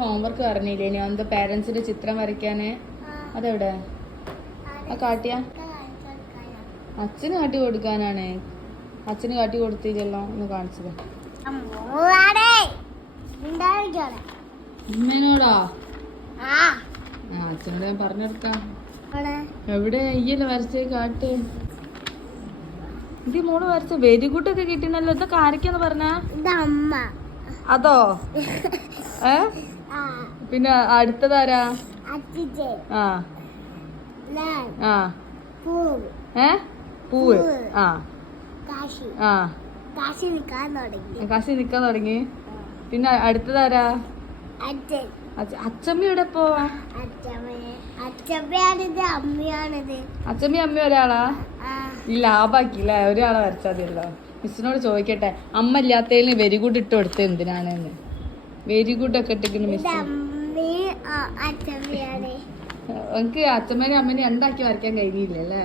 Homework പറഞ്ഞില്ലേ ഞാൻ എന്താ പേരൻസിന്റെ ചിത്രം വരയ്ക്കാന്? അതെവിടെ ആ കാട്ടിയാ? അച്ഛന് കാട്ടി കൊടുക്കാനാണ്. അച്ഛന് കാട്ടി കൊടുത്തില്ലല്ലോ, ഒന്ന് കാണിച്ചത്. അമ്മേനോടാ? അച്ഛനോട് ഞാൻ പറഞ്ഞെടുക്കാം. എവിടെ ഈയല്ലേ വരച്ചേ? കാട്ട്. ഇത് മോള് വരച്ച വെരി ഗുഡ് ഒക്കെ കിട്ടിനല്ലോ. ഇതൊക്കെ ആരൊക്കെയാന്ന് പറഞ്ഞ? അതോ? പിന്നെ അടുത്തതാരാ? ആ ആ പൂവ്. കാശി നിക്കാൻ തുടങ്ങി. പിന്നെ അടുത്തതാരാ? അച്ചമ്മ എവിടെ പോ? അച്ചമ്മ അമ്മ ഒരാളാ? ഈ ലാഭാക്കില്ലേ, ഒരാളെ വരച്ചാൽ മതിയല്ലോ. മിസ്സിനോട് ചോദിക്കട്ടെ, അമ്മ ഇല്ലാത്തതിന് വെരി ഗുഡ് ഇട്ട് കൊടുത്തത് എന്തിനാണെന്ന്. വെരി ഗുഡ് ഒക്കെ ഇട്ടിട്ട് മിസ് എനിക്ക് അച്ഛമ്മേനെ അമ്മേനെ എന്താക്കി വരയ്ക്കാൻ കഴിഞ്ഞില്ലല്ലേ.